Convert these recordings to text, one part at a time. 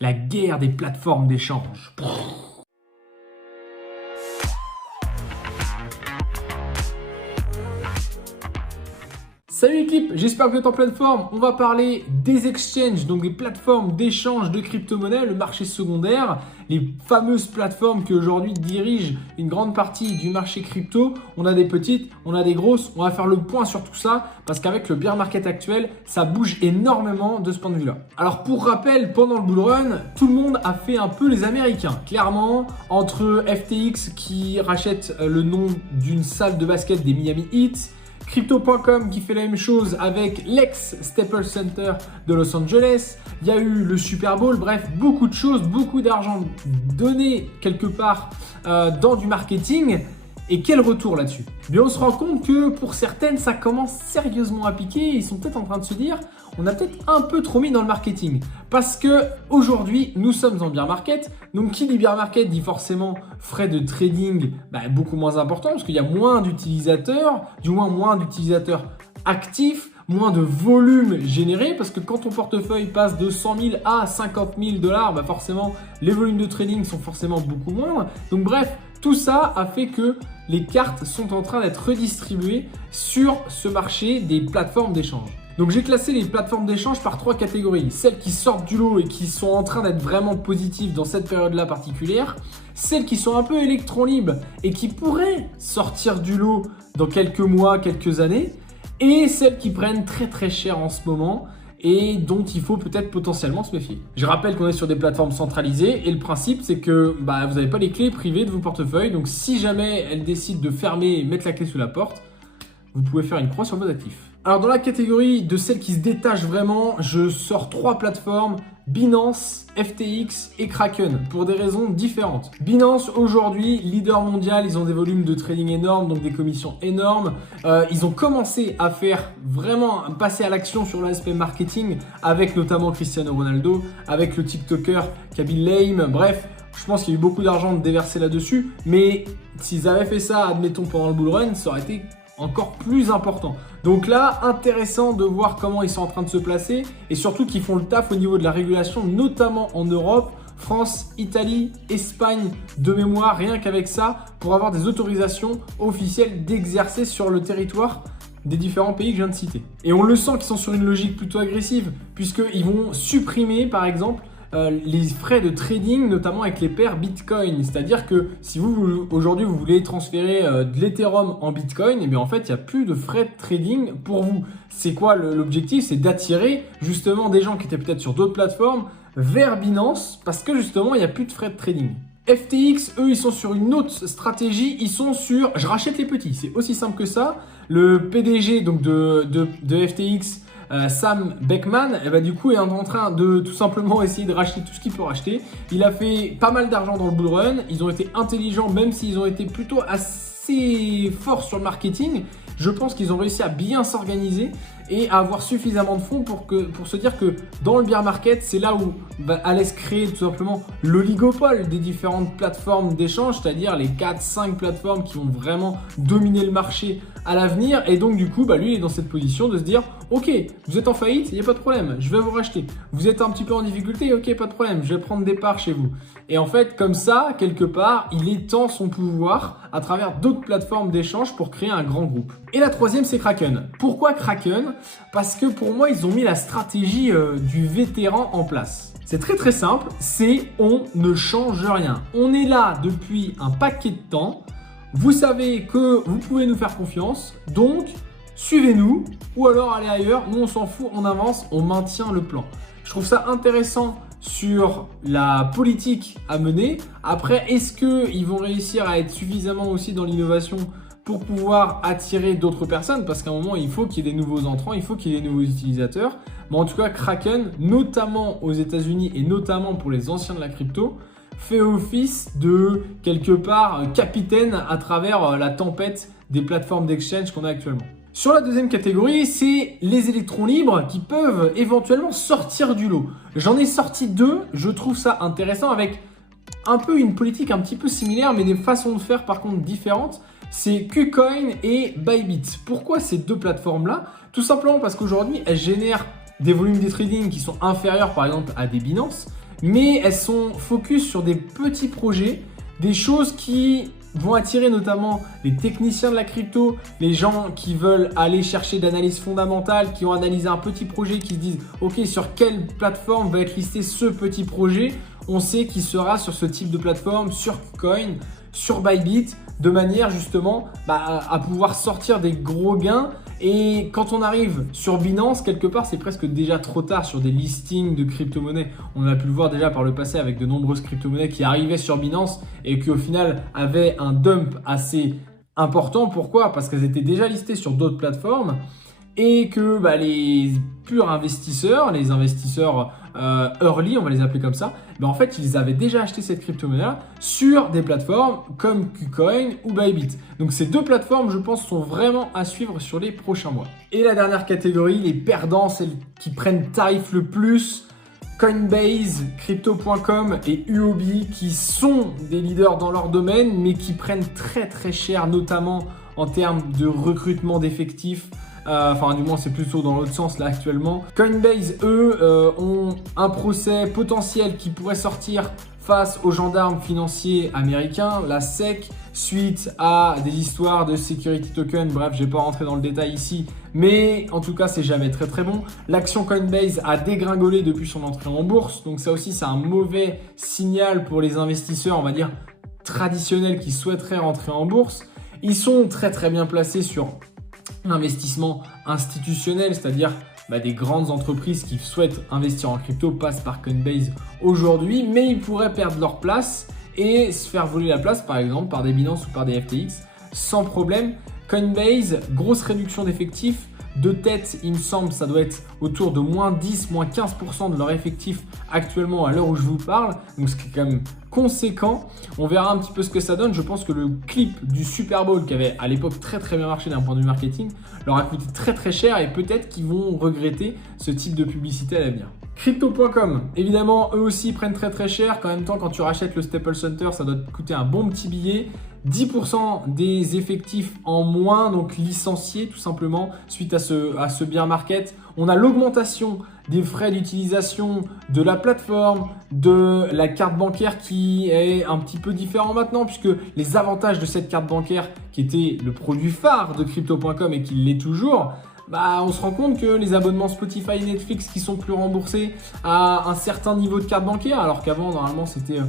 La guerre des plateformes d'échange. Salut l'équipe, j'espère que vous êtes en pleine forme. On va parler des exchanges, donc des plateformes d'échange de crypto-monnaies, le marché secondaire, les fameuses plateformes qui aujourd'hui dirigent une grande partie du marché crypto. On a des petites, on a des grosses, on va faire le point sur tout ça parce qu'avec le bear market actuel, ça bouge énormément de ce point de vue-là. Alors pour rappel, pendant le bull run, tout le monde a fait un peu les Américains. Clairement, entre FTX qui rachète le nom d'une salle de basket des Miami Heat, Crypto.com qui fait la même chose avec l'ex Staples Center de Los Angeles. Il y a eu le Super Bowl, bref, beaucoup de choses, beaucoup d'argent donné quelque part dans du marketing. Et quel retour là-dessus? Bien, on se rend compte que pour certaines, ça commence sérieusement à piquer. Ils sont peut-être en train de se dire, on a peut-être un peu trop mis dans le marketing. Parce que aujourd'hui, nous sommes en bear market. Donc, qui dit bear market dit forcément frais de trading beaucoup moins importants parce qu'il y a moins d'utilisateurs, du moins d'utilisateurs actifs, moins de volume généré parce que quand ton portefeuille passe de 100 000 à 50 000 $, forcément, les volumes de trading sont forcément beaucoup moindres. Donc, bref, tout ça a fait que les cartes sont en train d'être redistribuées sur ce marché des plateformes d'échange. Donc j'ai classé les plateformes d'échange par 3 catégories. Celles qui sortent du lot et qui sont en train d'être vraiment positives dans cette période-là particulière. Celles qui sont un peu électron libres et qui pourraient sortir du lot dans quelques mois, quelques années. Et celles qui prennent très cher en ce moment et dont il faut peut-être potentiellement se méfier. Je rappelle qu'on est sur des plateformes centralisées et le principe c'est que vous n'avez pas les clés privées de vos portefeuilles. Donc si jamais elles décident de fermer et mettre la clé sous la porte, vous pouvez faire une croix sur vos actifs. Alors dans la catégorie de celles qui se détachent vraiment, je sors 3 plateformes, Binance, FTX et Kraken, pour des raisons différentes. Binance aujourd'hui, leader mondial, ils ont des volumes de trading énormes, donc des commissions énormes. Ils ont commencé à faire vraiment passer à l'action sur l'aspect marketing avec notamment Cristiano Ronaldo, avec le TikToker Kabil Lame, bref. Je pense qu'il y a eu beaucoup d'argent déversé là-dessus, mais s'ils avaient fait ça, admettons, pendant le bull run, ça aurait été encore plus important. Donc là, intéressant de voir comment ils sont en train de se placer et surtout qu'ils font le taf au niveau de la régulation, notamment en Europe, France, Italie, Espagne de mémoire, rien qu'avec ça, pour avoir des autorisations officielles d'exercer sur le territoire des différents pays que je viens de citer. Et on le sent qu'ils sont sur une logique plutôt agressive puisqu'ils vont supprimer par exemple les frais de trading, notamment avec les paires Bitcoin. C'est-à-dire que si vous aujourd'hui vous voulez transférer de l'Ethereum en Bitcoin, et bien en fait il n'y a plus de frais de trading pour vous. C'est quoi l'objectif? C'est d'attirer justement des gens qui étaient peut-être sur d'autres plateformes vers Binance parce que justement il n'y a plus de frais de trading. FTX, eux, ils sont sur une autre stratégie. Ils sont sur je rachète les petits. C'est aussi simple que ça. Le PDG donc de FTX, Sam Beckman, du coup est en train de tout simplement essayer de racheter tout ce qu'il peut racheter. Il a fait pas mal d'argent dans le bull run. Ils ont été intelligents, même s'ils ont été plutôt assez forts sur le marketing. Je pense qu'ils ont réussi à bien s'organiser et à avoir suffisamment de fonds pour se dire que dans le bear market, c'est là où allait se créer tout simplement l'oligopole des différentes plateformes d'échange, c'est-à-dire les 4-5 plateformes qui vont vraiment dominer le marché à l'avenir. Et donc du coup, lui, il est dans cette position de se dire ok, vous êtes en faillite, il n'y a pas de problème, je vais vous racheter. Vous êtes un petit peu en difficulté, ok, pas de problème, je vais prendre des parts chez vous. Et en fait, comme ça, quelque part, il étend son pouvoir à travers d'autres plateformes d'échange pour créer un grand groupe. Et la troisième, c'est Kraken. Pourquoi Kraken? Parce que pour moi, ils ont mis la stratégie du vétéran en place. C'est très simple, c'est on ne change rien. On est là depuis un paquet de temps. Vous savez que vous pouvez nous faire confiance, donc suivez-nous ou alors allez ailleurs. Nous, on s'en fout, on avance, on maintient le plan. Je trouve ça intéressant sur la politique à mener. Après, est-ce qu'ils vont réussir à être suffisamment aussi dans l'innovation pour pouvoir attirer d'autres personnes? Parce qu'à un moment, il faut qu'il y ait des nouveaux entrants, il faut qu'il y ait des nouveaux utilisateurs. Mais en tout cas, Kraken, notamment aux États-Unis et notamment pour les anciens de la crypto, fait office de quelque part capitaine à travers la tempête des plateformes d'exchange qu'on a actuellement. Sur la deuxième catégorie, c'est les électrons libres qui peuvent éventuellement sortir du lot. J'en ai sorti 2, je trouve ça intéressant avec un peu une politique un petit peu similaire mais des façons de faire par contre différentes. C'est KuCoin et Bybit. Pourquoi ces 2 plateformes-là? Tout simplement parce qu'aujourd'hui, elles génèrent des volumes de trading qui sont inférieurs par exemple à des Binance. mais elles sont focus sur des petits projets, des choses qui vont attirer notamment les techniciens de la crypto, les gens qui veulent aller chercher d'analyse fondamentale, qui ont analysé un petit projet, qui se disent « Ok, sur quelle plateforme va être listé ce petit projet ?» On sait qu'il sera sur ce type de plateforme, sur KuCoin, sur Bybit, de manière justement à pouvoir sortir des gros gains. Et quand on arrive sur Binance, quelque part, c'est presque déjà trop tard sur des listings de crypto-monnaies. On a pu le voir déjà par le passé avec de nombreuses crypto-monnaies qui arrivaient sur Binance et qui au final avaient un dump assez important. Pourquoi? Parce qu'elles étaient déjà listées sur d'autres plateformes et que les purs investisseurs, les investisseurs early, on va les appeler comme ça, en fait, ils avaient déjà acheté cette crypto-monnaie sur des plateformes comme KuCoin ou Bybit. Donc ces deux plateformes, je pense, sont vraiment à suivre sur les prochains mois. Et la dernière catégorie, les perdants, celles qui prennent tarif le plus, Coinbase, Crypto.com et Huobi, qui sont des leaders dans leur domaine, mais qui prennent très très cher, notamment en termes de recrutement d'effectifs. Du moins c'est plutôt dans l'autre sens là actuellement. Coinbase, eux, ont un procès potentiel qui pourrait sortir face aux gendarmes financiers américains, la SEC, suite à des histoires de security token. Bref, je ne vais pas rentrer dans le détail ici, mais en tout cas, c'est jamais très très bon. L'action Coinbase a dégringolé depuis son entrée en bourse, donc ça aussi, c'est un mauvais signal pour les investisseurs, on va dire, traditionnels qui souhaiteraient rentrer en bourse. Ils sont très très bien placés sur l'investissement institutionnel, c'est-à-dire des grandes entreprises qui souhaitent investir en crypto passent par Coinbase aujourd'hui, mais ils pourraient perdre leur place et se faire voler la place par exemple par des Binance ou par des FTX sans problème. Coinbase, grosse réduction d'effectifs. De tête, il me semble, ça doit être autour de moins 10, moins 15% de leur effectif actuellement à l'heure où je vous parle. Donc, ce qui est quand même conséquent. On verra un petit peu ce que ça donne. Je pense que le clip du Super Bowl, qui avait à l'époque très très bien marché d'un point de vue marketing, leur a coûté très très cher et peut-être qu'ils vont regretter ce type de publicité à l'avenir. Crypto.com, évidemment, eux aussi prennent très très cher. En même temps, quand tu rachètes le Staples Center, ça doit te coûter un bon petit billet. 10% des effectifs en moins, donc licenciés tout simplement, suite à ce bear market. On a l'augmentation des frais d'utilisation de la plateforme, de la carte bancaire qui est un petit peu différent maintenant, puisque les avantages de cette carte bancaire, qui était le produit phare de Crypto.com et qui l'est toujours, on se rend compte que les abonnements Spotify et Netflix qui sont plus remboursés à un certain niveau de carte bancaire, alors qu'avant, normalement, c'était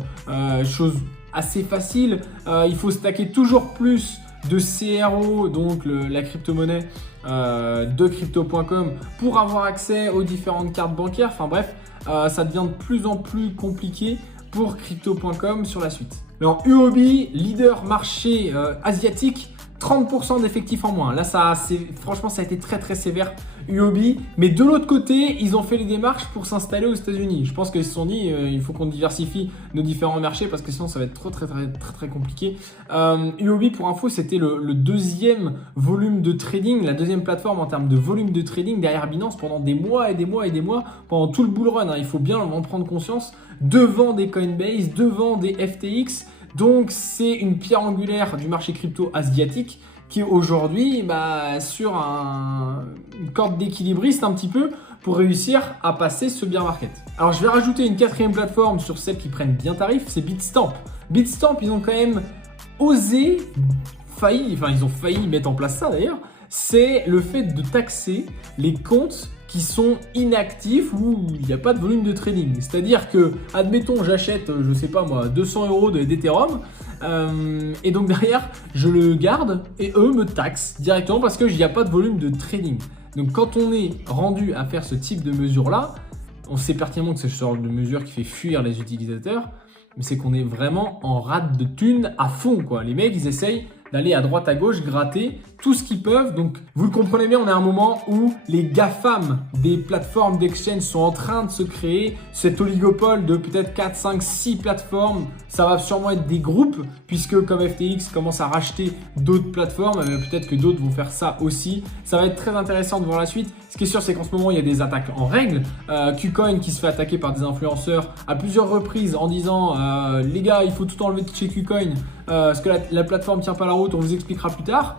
chose assez facile. Il faut stacker toujours plus de CRO, donc la crypto-monnaie de Crypto.com, pour avoir accès aux différentes cartes bancaires. Enfin bref, ça devient de plus en plus compliqué pour Crypto.com sur la suite. Alors Huobi, leader marché asiatique, 30% d'effectifs en moins. Là, franchement, ça a été très très sévère, Huobi. Mais de l'autre côté, ils ont fait les démarches pour s'installer aux États-Unis. Je pense qu'ils se sont dit, il faut qu'on diversifie nos différents marchés parce que sinon, ça va être très compliqué. Huobi, pour info, c'était le deuxième volume de trading, la deuxième plateforme en termes de volume de trading derrière Binance pendant des mois et des mois et des mois, pendant tout le bull run. Il faut bien en prendre conscience, devant des Coinbase, devant des FTX. Donc, c'est une pierre angulaire du marché crypto asiatique qui aujourd'hui sur une corde d'équilibriste un petit peu pour réussir à passer ce bear market. Alors, je vais rajouter une quatrième plateforme sur celles qui prennent bien tarif, c'est Bitstamp. Bitstamp, ils ont quand même osé, ils ont failli mettre en place ça d'ailleurs, c'est le fait de taxer les comptes qui sont inactifs où il n'y a pas de volume de trading. C'est-à-dire que, admettons, j'achète, 200 € d'Ethereum et donc derrière, je le garde et eux me taxent directement parce qu'il n'y a pas de volume de trading. Donc quand on est rendu à faire ce type de mesure-là, on sait pertinemment que c'est ce genre de mesure qui fait fuir les utilisateurs, mais c'est qu'on est vraiment en rate de thunes à fond, quoi. Les mecs, ils essayent d'aller à droite à gauche, gratter tout ce qu'ils peuvent. Donc, vous le comprenez bien, on est à un moment où les GAFAM des plateformes d'exchange sont en train de se créer. Cet oligopole de peut-être 4, 5, 6 plateformes, ça va sûrement être des groupes, puisque comme FTX commence à racheter d'autres plateformes, peut-être que d'autres vont faire ça aussi. Ça va être très intéressant de voir la suite. Ce qui est sûr, c'est qu'en ce moment, il y a des attaques en règle. KuCoin qui se fait attaquer par des influenceurs à plusieurs reprises en disant les gars, il faut tout enlever de chez KuCoin parce que la plateforme tient pas la route, on vous expliquera plus tard.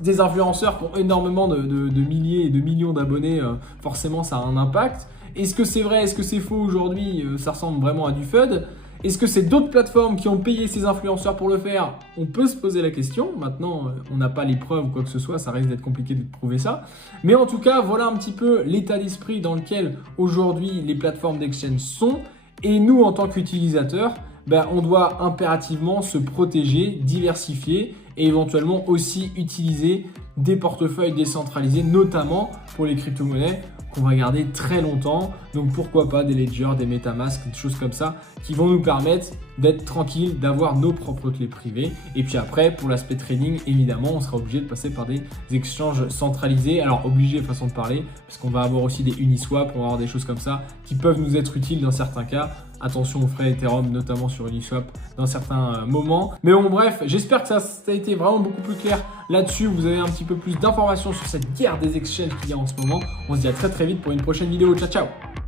Des influenceurs qui ont énormément de milliers et de millions d'abonnés, forcément ça a un impact. Est-ce que c'est vrai? Est-ce que c'est faux aujourd'hui? Ça ressemble vraiment à du FUD. Est-ce que c'est d'autres plateformes qui ont payé ces influenceurs pour le faire? On peut se poser la question. Maintenant, on n'a pas les preuves ou quoi que ce soit, ça risque d'être compliqué de prouver ça. Mais en tout cas, voilà un petit peu l'état d'esprit dans lequel aujourd'hui les plateformes d'exchange sont. Et nous, en tant qu'utilisateurs, on doit impérativement se protéger, diversifier et éventuellement aussi utiliser des portefeuilles décentralisés, notamment pour les crypto-monnaies qu'on va garder très longtemps. Donc pourquoi pas des ledgers, des MetaMask, des choses comme ça qui vont nous permettre d'être tranquille, d'avoir nos propres clés privées. Et puis après, pour l'aspect trading, évidemment, on sera obligé de passer par des exchanges centralisés. Alors obligé, façon de parler, parce qu'on va avoir aussi des Uniswap, on va avoir des choses comme ça qui peuvent nous être utiles dans certains cas. Attention aux frais Ethereum, notamment sur Uniswap dans certains moments. Mais bon, bref, j'espère que ça a été vraiment beaucoup plus clair là-dessus. Vous avez un petit peu plus d'informations sur cette guerre des exchanges qu'il y a en ce moment. On se dit à très très vite pour une prochaine vidéo. Ciao, ciao!